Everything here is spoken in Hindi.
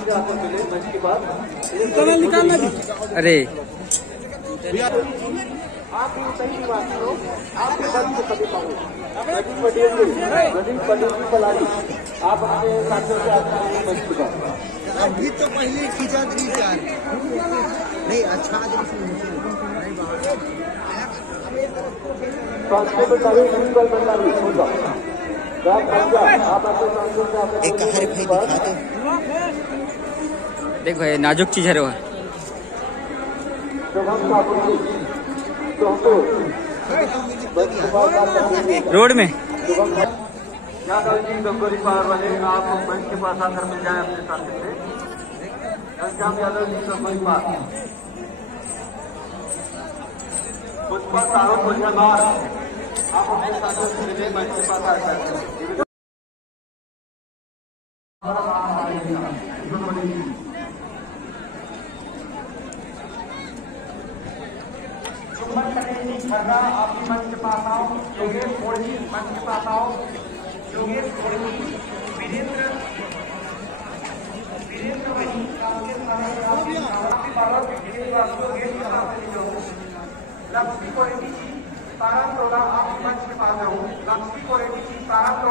से आकर मिले मंच के पास। निकालना भी। अरे आप सही बात करो, आपके दल से सभी पाओ रजनीश पटेल की पलाड़ी आप अपने साथियों से आकर मंच के पास। अभी तो पहले खींचा यार नहीं अच्छा देख भाई नाजुक चीज है वो रोड में। यादव जी गंगोली पावर वाले आप मंच के पास आकर मिल जाए अपने साथी से। घनश्याम यादव जी गंगोली पावर, पुष्पा साहब भोजनवार आप अपने साथियों से मिले मंच के पास आकर। आपकी मंच के पास आओ। योगेश मोड़ी मंच के पास आओ। योगेश मोड़ी, वीरेंद्र वही लक्ष्मी कोरेटी जी 12-14 आपकी मंच के पास आओ। लक्ष्मी कोरेटी जी 12-14